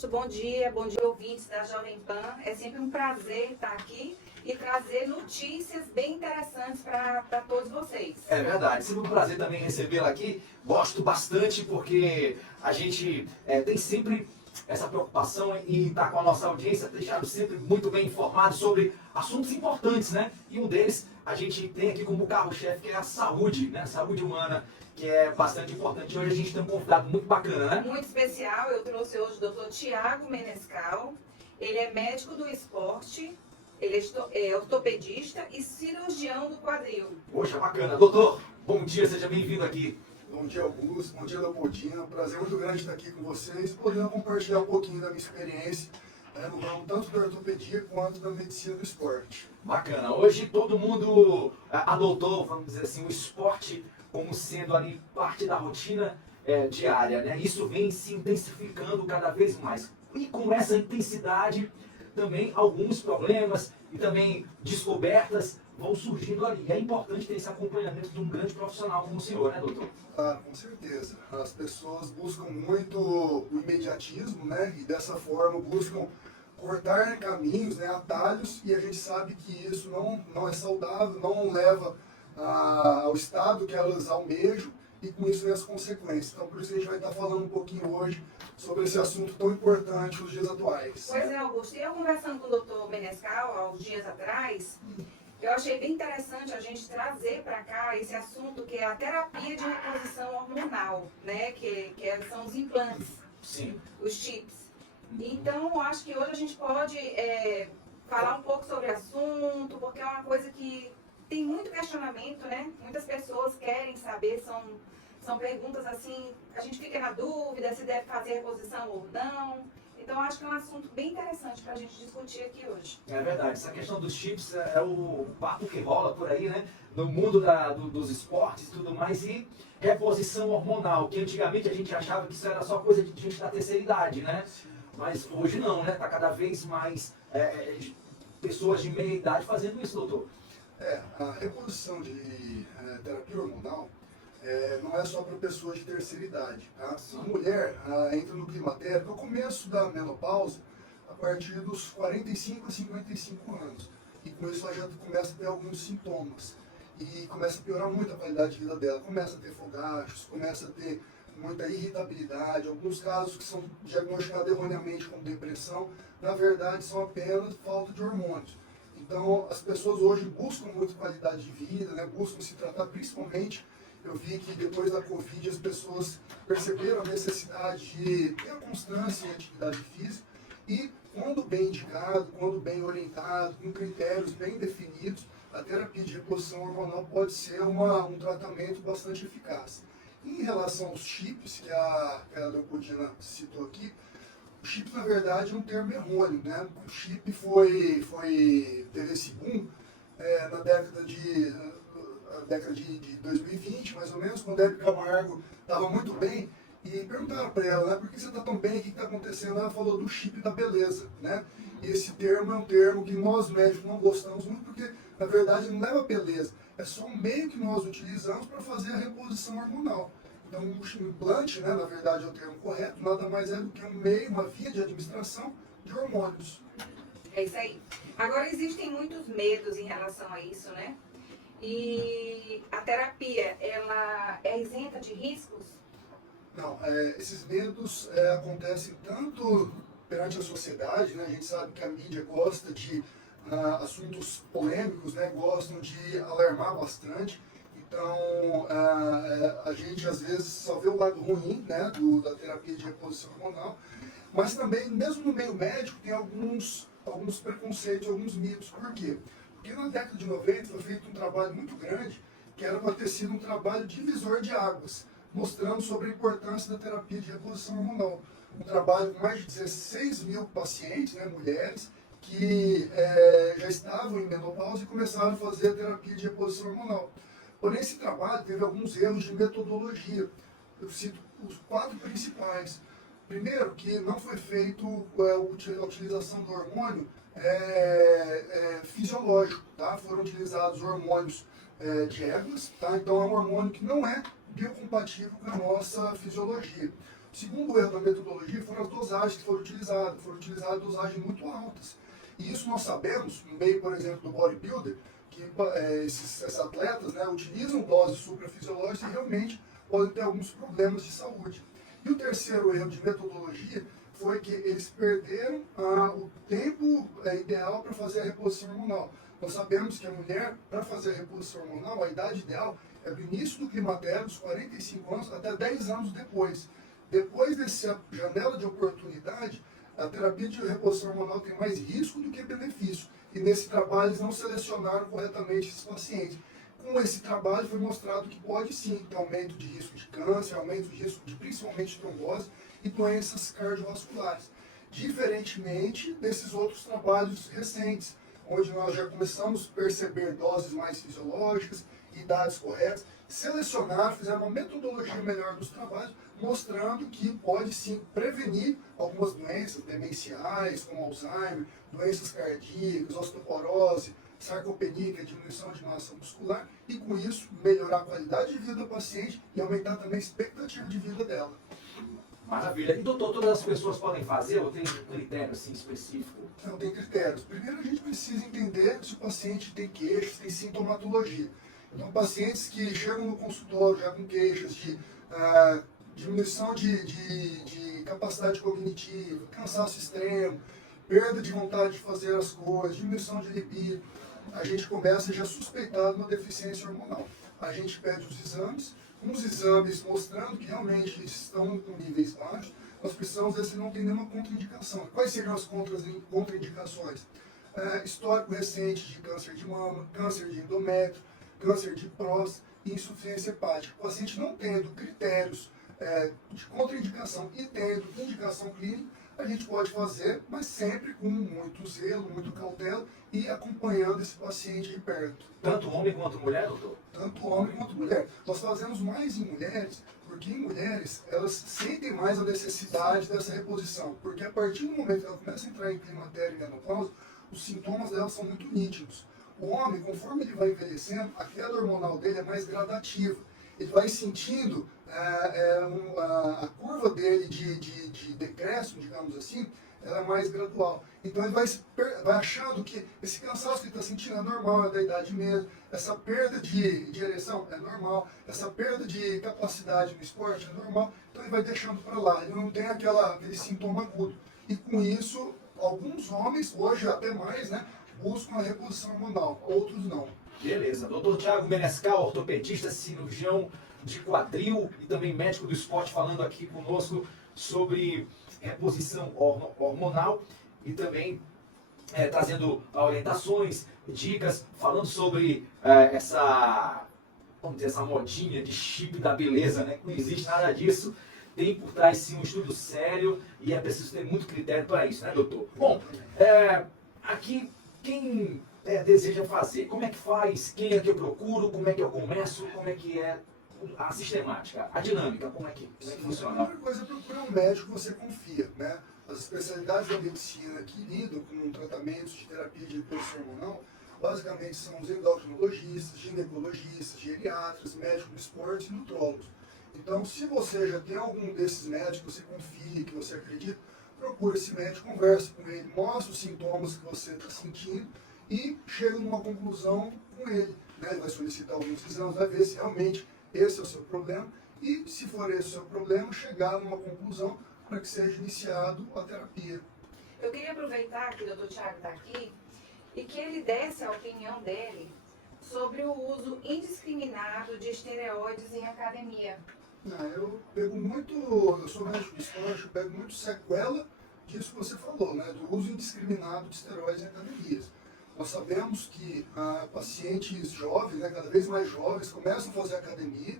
Augusto, bom dia ouvintes da Jovem Pan. É sempre um prazer estar aqui e trazer notícias bem interessantes para todos vocês. É verdade, sempre um prazer também recebê-la aqui. Gosto bastante porque a gente tem sempre essa preocupação em estar com a nossa audiência, deixando sempre muito bem informado sobre assuntos importantes, né? E um deles a gente tem aqui como carro-chefe, que é a saúde, né? A saúde humana, que é bastante importante. Hoje a gente tem um convidado muito bacana, né? Muito especial, eu trouxe hoje o Dr. Tiago Menescal. Ele é médico do esporte, ele é ortopedista e cirurgião do quadril. Poxa, bacana. Doutor, bom dia, seja bem-vindo aqui. Bom dia, Augusto. Bom dia, Leopoldina. Prazer muito grande estar aqui com vocês, podendo compartilhar um pouquinho da minha experiência no ramo tanto da ortopedia quanto da medicina do esporte. Bacana. Hoje todo mundo adotou, vamos dizer assim, o esporte como sendo ali parte da rotina diária, né? Isso vem se intensificando cada vez mais. E com essa intensidade, também alguns problemas e também descobertas vão surgindo ali. E é importante ter esse acompanhamento de um grande profissional como o senhor, né, doutor? Ah, com certeza. As pessoas buscam muito o imediatismo, né? E dessa forma buscam cortar caminhos, né, atalhos, e a gente sabe que isso não é saudável, não leva ao estado que elas almejam, e com isso vem as consequências. Então, por isso que a gente vai estar falando um pouquinho hoje sobre esse assunto tão importante nos dias atuais. Pois é, Augusto. E eu conversando com o Dr. Menescal há uns dias atrás, eu achei bem interessante a gente trazer para cá esse assunto que é a terapia de reposição hormonal, né? Que são os implantes, Sim. os chips. Então, eu acho que hoje a gente pode falar um pouco sobre o assunto, porque é uma coisa que tem muito questionamento, né? Muitas pessoas querem saber, são perguntas assim, a gente fica na dúvida se deve fazer reposição ou não. Então, acho que é um assunto bem interessante para a gente discutir aqui hoje. É verdade, essa questão dos chips é o papo que rola por aí, né? No mundo dos esportes e tudo mais. E reposição hormonal, que antigamente a gente achava que isso era só coisa de gente da terceira idade, né? Mas hoje não, né? Está cada vez mais pessoas de meia idade fazendo isso, doutor. A reposição de terapia hormonal não é só para pessoas de terceira idade. Tá? A mulher entra no climatério no começo da menopausa, a partir dos 45 a 55 anos. E com isso ela já começa a ter alguns sintomas. E começa a piorar muito a qualidade de vida dela. Começa a ter fogachos, começa a ter muita irritabilidade. Alguns casos que são diagnosticados erroneamente como depressão, na verdade são apenas falta de hormônios. Então, as pessoas hoje buscam muito qualidade de vida, né? Buscam se tratar, principalmente, eu vi que depois da Covid as pessoas perceberam a necessidade de ter a constância em atividade física e, quando bem indicado, quando bem orientado, com critérios bem definidos, a terapia de reposição hormonal pode ser um tratamento bastante eficaz. Em relação aos chips, que a Leopoldina citou aqui, o chip, na verdade, é um termo errôneo, né? O chip teve esse boom na década de 2020, mais ou menos, quando a Hebe Camargo estava muito bem, e perguntaram para ela, né, por que você está tão bem, o que está acontecendo? Ela falou do chip da beleza, né? E esse termo é um termo que nós médicos não gostamos muito, porque, na verdade, não leva beleza. É só um meio que nós utilizamos para fazer a reposição hormonal. Então, o implante, né, na verdade é o termo correto, nada mais é do que um meio, uma via de administração de hormônios. É isso aí. Agora, existem muitos medos em relação a isso, né? E a terapia, ela é isenta de riscos? Não, esses medos acontecem tanto perante a sociedade, né? A gente sabe que a mídia gosta de assuntos polêmicos, né? Gostam de alarmar bastante. Então, a gente às vezes só vê o lado ruim, né, da terapia de reposição hormonal, mas também, mesmo no meio médico, tem alguns preconceitos, alguns mitos. Por quê? Porque na década de 90 foi feito um trabalho muito grande, que era para ter sido um trabalho divisor de águas, mostrando sobre a importância da terapia de reposição hormonal. Um trabalho com mais de 16 mil pacientes, né, mulheres, que já estavam em menopausa e começaram a fazer a terapia de reposição hormonal. Porém, esse trabalho teve alguns erros de metodologia. Eu cito os 4 principais. Primeiro, que não foi feito a utilização do hormônio fisiológico. Tá? Foram utilizados hormônios de éguas, tá? Então é um hormônio que não é biocompatível com a nossa fisiologia. Segundo erro da metodologia foram as dosagens que foram utilizadas dosagens muito altas. E isso nós sabemos, no meio, por exemplo, do bodybuilder, que esses atletas, né, utilizam doses suprafisiológicas e realmente podem ter alguns problemas de saúde. E o terceiro erro de metodologia foi que eles perderam o tempo ideal para fazer a reposição hormonal. Nós sabemos que a mulher, para fazer a reposição hormonal, a idade ideal é do início do climatério, dos 45 anos, até 10 anos depois. Depois dessa janela de oportunidade, a terapia de reposição hormonal tem mais risco do que benefício. E nesse trabalho eles não selecionaram corretamente esses pacientes. Com esse trabalho foi mostrado que pode sim ter aumento de risco de câncer, aumento de risco de principalmente trombose e doenças cardiovasculares. Diferentemente desses outros trabalhos recentes, onde nós já começamos a perceber doses mais fisiológicas, idades corretas, selecionar, fizeram uma metodologia melhor dos trabalhos, mostrando que pode sim prevenir algumas doenças demenciais, como Alzheimer, doenças cardíacas, osteoporose, sarcopenia, que é diminuição de massa muscular, e com isso melhorar a qualidade de vida do paciente e aumentar também a expectativa de vida dela. Maravilha. E doutor, todas as pessoas podem fazer ou tem um critério assim, específico? Não, tem critérios. Primeiro a gente precisa entender se o paciente tem queixas, tem sintomatologia. Então, pacientes que chegam no consultório já com queixas de diminuição de capacidade cognitiva, cansaço extremo, perda de vontade de fazer as coisas, diminuição de libido, a gente começa já a suspeitar de uma deficiência hormonal. A gente pede os exames, uns exames mostrando que realmente estão com níveis baixos, nós precisamos ver se não tem nenhuma contraindicação. Quais seriam as contraindicações? Histórico recente de câncer de mama, câncer de endométrio, câncer de próstata e insuficiência hepática. O paciente não tendo critérios de contraindicação e tendo indicação clínica, a gente pode fazer, mas sempre com muito zelo, muito cautela e acompanhando esse paciente de perto. Tanto homem quanto mulher, doutor? Tanto homem quanto mulher. Nós fazemos mais em mulheres, porque em mulheres elas sentem mais a necessidade dessa reposição. Porque a partir do momento que ela começa a entrar em climatério e menopausa, os sintomas dela são muito nítidos. O homem, conforme ele vai envelhecendo, a queda hormonal dele é mais gradativa. Ele vai sentindo a curva dele de decréscimo, digamos assim, ela é mais gradual. Então ele vai achando que esse cansaço que ele está sentindo é normal, é da idade mesmo, essa perda de ereção é normal, essa perda de capacidade no esporte é normal, então ele vai deixando para lá, ele não tem aquele sintoma agudo. E com isso, alguns homens, hoje até mais, né, buscam a reposição hormonal, outros não. Beleza. Doutor Thiago Menescal, ortopedista, cirurgião de quadril e também médico do esporte, falando aqui conosco sobre reposição hormonal e também trazendo orientações, dicas, falando sobre essa modinha de chip da beleza, né? Não existe nada disso. Tem por trás sim um estudo sério e é preciso ter muito critério para isso, né, doutor? Bom, aqui quem deseja fazer, como é que faz, quem é que eu procuro, como é que eu começo, como é que é a sistemática, a dinâmica, como é que funciona? A primeira coisa é procurar um médico que você confia, né? As especialidades da medicina que lidam com tratamentos de terapia de reposição hormonal, basicamente são os endocrinologistas, ginecologistas, geriatras, médicos do esporte e nutrólogos. Então, se você já tem algum desses médicos que você confia, que você acredita, procura esse médico, conversa com ele, mostra os sintomas que você está sentindo e chega numa conclusão com ele, né? Ele vai solicitar alguns exames, vai ver se realmente esse é o seu problema e, se for esse o seu problema, chegar numa conclusão para que seja iniciado a terapia. Eu queria aproveitar que o Dr. Thiago está aqui e que ele desse a opinião dele sobre o uso indiscriminado de esteroides em academia. Eu pego muito, eu sou médico de esporte, eu pego muito sequela disso que você falou, né, do uso indiscriminado de esteroides em academias. Nós sabemos que pacientes jovens, né, cada vez mais jovens, começam a fazer academia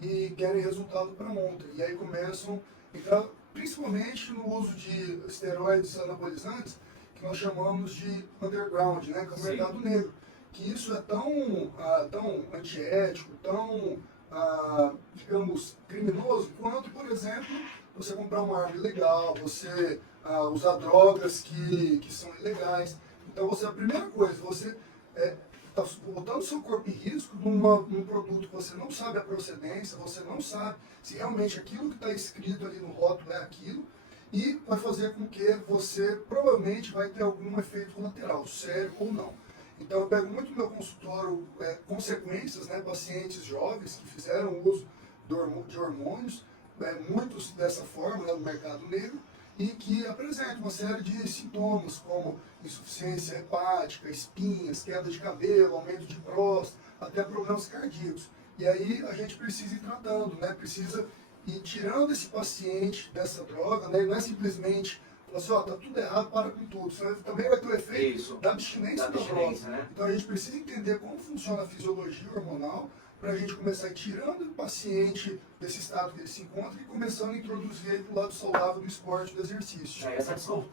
e querem resultado para ontem. E aí começam a entrar principalmente no uso de esteroides anabolizantes, que nós chamamos de underground, né, que é o mercado negro. Que isso é tão antiético, tão, digamos, criminoso, quanto, por exemplo, você comprar uma arma ilegal, você usar drogas que são ilegais. Então, a primeira coisa, você está está botando seu corpo em risco num produto que você não sabe a procedência, você não sabe se realmente aquilo que está escrito ali no rótulo é aquilo, e vai fazer com que você provavelmente vai ter algum efeito colateral, sério ou não. Então eu pego muito no meu consultório consequências, né, pacientes jovens que fizeram uso de hormônios, muitos dessa forma, né, no mercado negro, e que apresentam uma série de sintomas como insuficiência hepática, espinhas, queda de cabelo, aumento de próstata, até problemas cardíacos. E aí a gente precisa ir tratando, né, precisa ir tirando esse paciente dessa droga, né, e não é simplesmente falar assim, ó, tá tudo errado, para com tudo. Isso também vai ter o efeito da abstinência da droga. Né? Então a gente precisa entender como funciona a fisiologia hormonal para a gente começar a ir tirando o paciente desse estado que ele se encontra e começando a introduzir ele para o lado saudável do esporte, do exercício.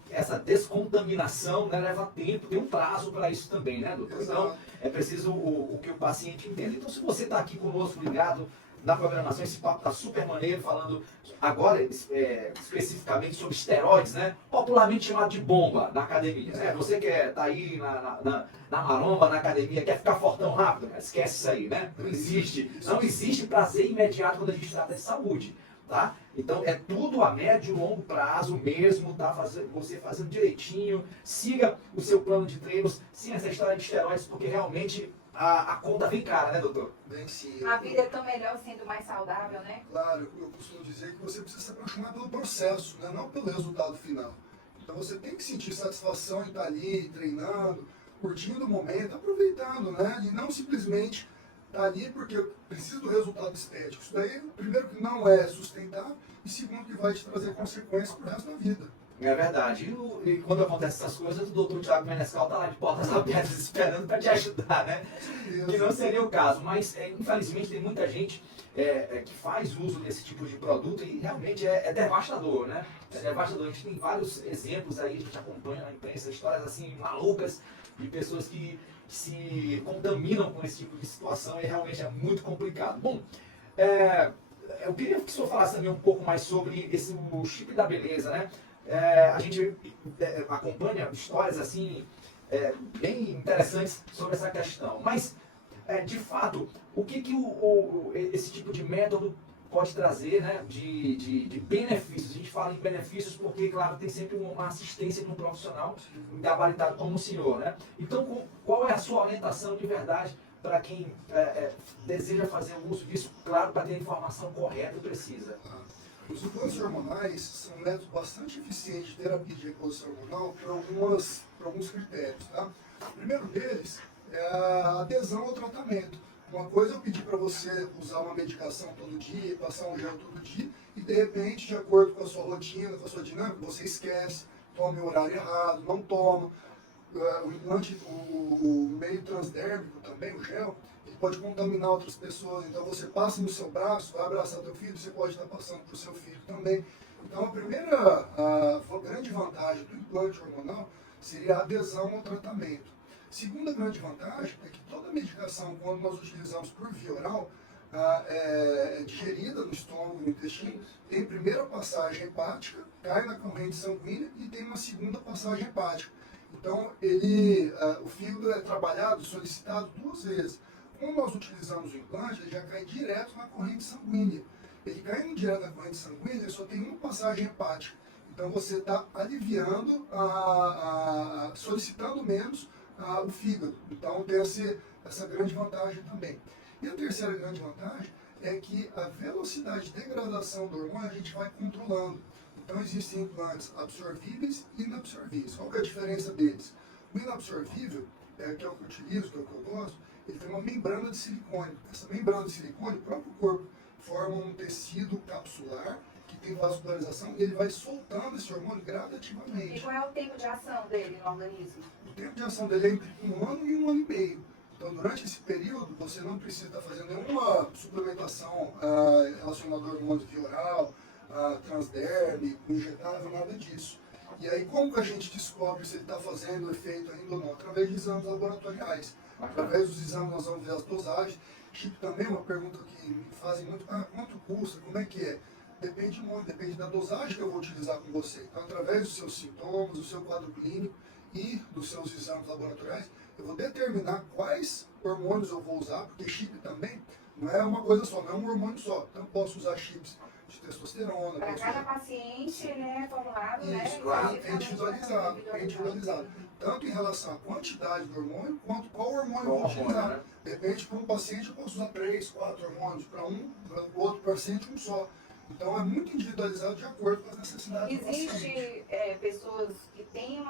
Essa descontaminação, né, leva tempo, tem um prazo para isso também, né, doutor? Exato. Então é preciso o que o paciente entenda. Então se você está aqui conosco ligado na programação, esse papo está super maneiro, falando agora especificamente sobre esteroides, né? Popularmente chamado de bomba na academia. Né? Você que está aí na maromba, na academia, quer ficar fortão rápido, né? Esquece isso aí, né? Não existe prazer imediato quando a gente trata de saúde. Tá? Então é tudo a médio e longo prazo mesmo, tá? Você fazendo direitinho, siga o seu plano de treinos, sem essa história de esteroides, porque realmente a conta vem cara, né, doutor? Bem, sim. A vida é tão melhor sendo mais saudável, né? Claro, eu costumo dizer que você precisa se apaixonar pelo processo, né? Não pelo resultado final. Então você tem que sentir satisfação em estar ali, treinando, curtindo o momento, aproveitando, né? E não simplesmente estar ali porque precisa do resultado estético. Isso daí, primeiro, que não é sustentável, e segundo, que vai te trazer consequências para o resto da vida. É verdade. E quando acontecem essas coisas, o doutor Thiago Menescal está lá de portas abertas esperando para te ajudar, né? Que não seria o caso. Mas, infelizmente, tem muita gente que faz uso desse tipo de produto e realmente é devastador, né? É devastador. A gente tem vários exemplos aí, a gente acompanha na imprensa, histórias assim malucas de pessoas que se contaminam com esse tipo de situação e realmente é muito complicado. Bom, eu queria que o senhor falasse também um pouco mais sobre o chip da beleza, né? A gente acompanha histórias assim bem interessantes sobre essa questão. Mas, de fato, o que esse tipo de método pode trazer, né, de benefícios? A gente fala em benefícios porque, claro, tem sempre uma assistência de um profissional gabaritado como o senhor, né? Então, qual é a sua orientação de verdade para quem deseja fazer o uso disso, claro, para ter a informação correta e precisa? Os implantes hormonais são métodos bastante eficientes de terapia de reposição hormonal por alguns critérios. Tá? O primeiro deles é a adesão ao tratamento. Uma coisa é eu pedir para você usar uma medicação todo dia, passar um gel todo dia, e de repente, de acordo com a sua rotina, com a sua dinâmica, você esquece, toma em horário errado, não toma. O implante, o meio transdérmico também, o gel, ele pode contaminar outras pessoas. Então você passa no seu braço, vai abraçar teu filho, você pode estar passando para o seu filho também. Então a primeira grande vantagem do implante hormonal seria a adesão ao tratamento. Segunda grande vantagem é que toda medicação, quando nós utilizamos por via oral, é digerida no estômago, no intestino, tem primeira passagem hepática, cai na corrente sanguínea e tem uma segunda passagem hepática. Então, o fígado é trabalhado, solicitado 2 vezes. Quando nós utilizamos o implante, ele já cai direto na corrente sanguínea. Ele caindo direto na corrente sanguínea, ele só tem uma passagem hepática. Então, você está aliviando, solicitando menos o fígado. Então, tem essa grande vantagem também. E a terceira grande vantagem é que a velocidade de degradação do hormônio a gente vai controlando. Então, existem implantes absorvíveis e inabsorvíveis. Qual que é a diferença deles? O inabsorvível, que é o que eu utilizo, que é o que eu gosto, ele tem uma membrana de silicone. Essa membrana de silicone, o próprio corpo forma um tecido capsular que tem vascularização e ele vai soltando esse hormônio gradativamente. E qual é o tempo de ação dele no organismo? O tempo de ação dele é entre 1 ano e 1 ano e meio. Então, durante esse período, você não precisa estar fazendo nenhuma suplementação relacionada ao hormônio via oral, transdérmico, injetável, nada disso. E aí, como que a gente descobre se ele está fazendo efeito ainda ou não? Através de exames laboratoriais. Através dos exames, nós vamos ver as dosagens. Chip também é uma pergunta que me fazem muito: quanto custa? Como é que é? Depende muito, depende da dosagem que eu vou utilizar com você. Então, através dos seus sintomas, do seu quadro clínico, e dos seus exames laboratoriais, eu vou determinar quais hormônios eu vou usar, porque chip também não é uma coisa só, não é um hormônio só. Então eu posso usar chips de testosterona. Para posso cada usar- paciente, né, é formulado, né? Isso, claro. é individualizado. Tanto em relação à quantidade do hormônio, quanto qual hormônio eu vou Qual hormônio, utilizar. né? De repente, para um paciente, eu posso usar 3, 4 hormônios, para o outro paciente, um só. Então, é muito individualizado de acordo com as necessidades do paciente. Existe pessoas que tenham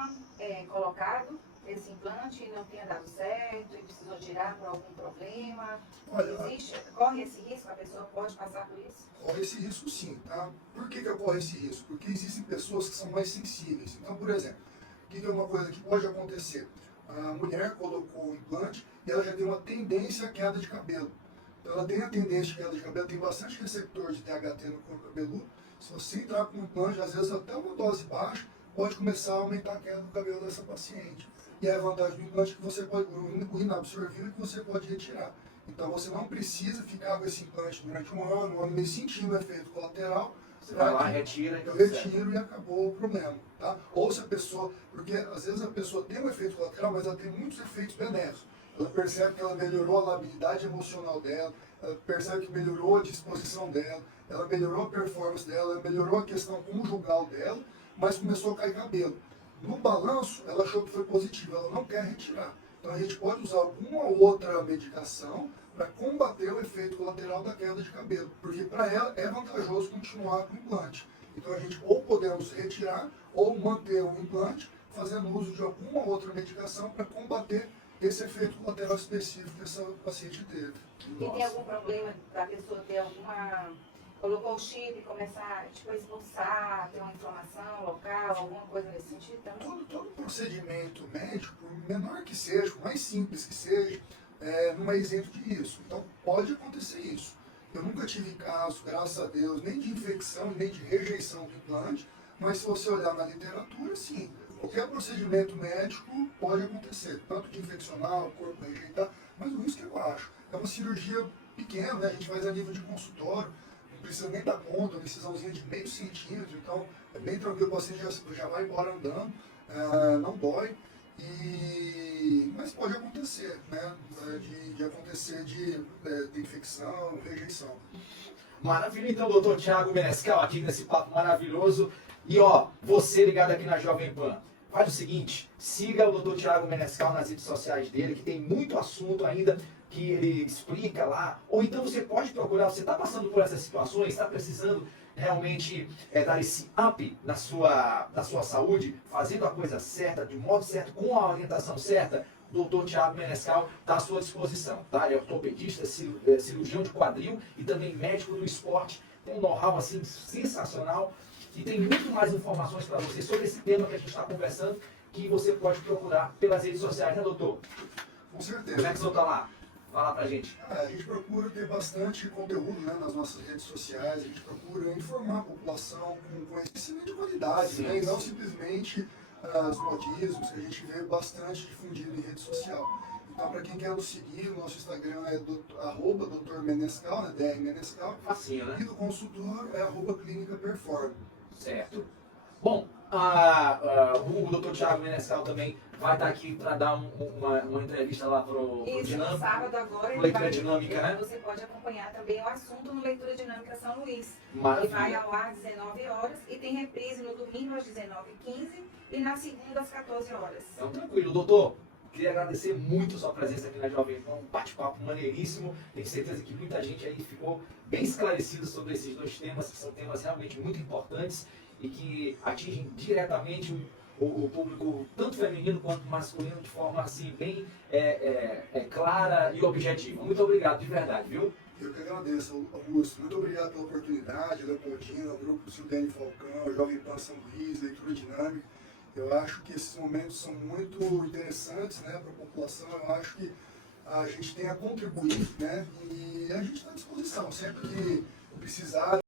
colocado esse implante e não tenha dado certo e precisou tirar por algum problema. Olha, Corre esse risco? A pessoa pode passar por isso? corre esse risco sim, tá? Por que eu corro esse risco? Porque existem pessoas que são mais sensíveis. Então, por exemplo, o que é uma coisa que pode acontecer? A mulher colocou o implante e ela já tem uma tendência à queda de cabelo. Então, ela tem a tendência de queda de cabelo, tem bastante receptor de THT no corpo cabeludo. Se você entrar com um implante, às vezes até uma dose baixa, pode começar a aumentar a queda do cabelo dessa paciente. E a vantagem do implante é que você pode, o inabsorvível, é que você pode retirar. Então você não precisa ficar com esse implante durante um ano e meio sentindo o efeito colateral. Você vai lá, retira e Eu tudo certo. retiro e acabou o problema, tá? Ou se a pessoa, porque às vezes a pessoa tem um efeito colateral, mas ela tem muitos efeitos benéficos. Ela percebe que ela melhorou a labilidade emocional dela, ela percebe que melhorou a disposição dela, ela melhorou a performance dela, ela melhorou a questão conjugal dela, mas começou a cair cabelo. No balanço, ela achou que foi positivo, ela não quer retirar. Então a gente pode usar alguma outra medicação para combater o efeito colateral da queda de cabelo, porque para ela é vantajoso continuar com o implante. Então a gente ou podemos retirar ou manter o implante fazendo uso de alguma outra medicação para combater esse efeito colateral específico que essa paciente teve. E tem algum problema da pessoa ter alguma... Colocou o chip e começar tipo, a expulsar, ter uma inflamação local, alguma coisa nesse sentido também? Todo procedimento médico, por menor que seja, por mais simples que seja, não é isento disso. Então pode acontecer isso. Eu nunca tive caso, graças a Deus, nem de infecção, nem de rejeição do implante, mas se você olhar na literatura, sim, qualquer procedimento médico pode acontecer, tanto de infeccionar, o corpo rejeitar, mas o risco eu acho. É uma cirurgia pequena, né? A gente faz a nível de consultório, não precisa nem dar conta, uma decisãozinha de meio centímetro, então é bem tranquilo, o paciente já vai embora andando, não dói, mas pode acontecer, né? De acontecer de infecção, rejeição. Maravilha, então, doutor Thiago Menescal, aqui nesse papo maravilhoso. E ó, você ligado aqui na Jovem Pan, faz o seguinte, siga o doutor Thiago Menescal nas redes sociais dele, que tem muito assunto ainda que ele explica lá. Ou então você pode procurar, você está passando por essas situações, está precisando realmente dar esse up na sua saúde, fazendo a coisa certa, de modo certo, com a orientação certa, o doutor Thiago Menescal está à sua disposição, tá? Ele é ortopedista, cirurgião de quadril e também médico do esporte, tem um know-how assim sensacional e tem muito mais informações para você sobre esse tema que a gente está conversando, que você pode procurar pelas redes sociais, né, doutor? Com certeza. Como é que o senhor está lá? Fala pra gente. A gente procura ter bastante conteúdo, né, nas nossas redes sociais, a gente procura informar a população com conhecimento de qualidade, Sim, né, e não sim. simplesmente os modismos que a gente vê bastante difundido em rede social. Então, para quem quer nos seguir, o nosso Instagram é @Dr. Menescal, né, Dr. Menescal, Facinho, né? e do consultório é @Clínica Perform. Certo. Bom, o doutor Thiago Menescal também vai estar aqui para dar uma entrevista lá pro Isso, no Dinâmica. sábado agora ele Leitura vai, Dinâmica, né? você pode acompanhar também o assunto no Leitura Dinâmica São Luís. Ele vai Maravilha. ao ar às 19 horas e tem reprise no domingo às 19h15 e na segunda às 14 horas. Então, tranquilo. Doutor, queria agradecer muito a sua presença aqui na Jovem Pan, um bate-papo maneiríssimo. Tenho certeza que muita gente aí ficou bem esclarecida sobre esses dois temas, que são temas realmente muito importantes e que atingem diretamente o público, tanto feminino quanto masculino, de forma assim bem clara e objetiva. Muito obrigado, de verdade, viu? Eu que agradeço, Augusto. Muito obrigado pela oportunidade, Leopoldina, ao grupo Silvene Falcão, Jovem Pan São Luís, Leitura Dinâmica. Eu acho que esses momentos são muito interessantes, né, para a população. Eu acho que a gente tem a contribuir, né, e a gente está à disposição. Sempre que precisar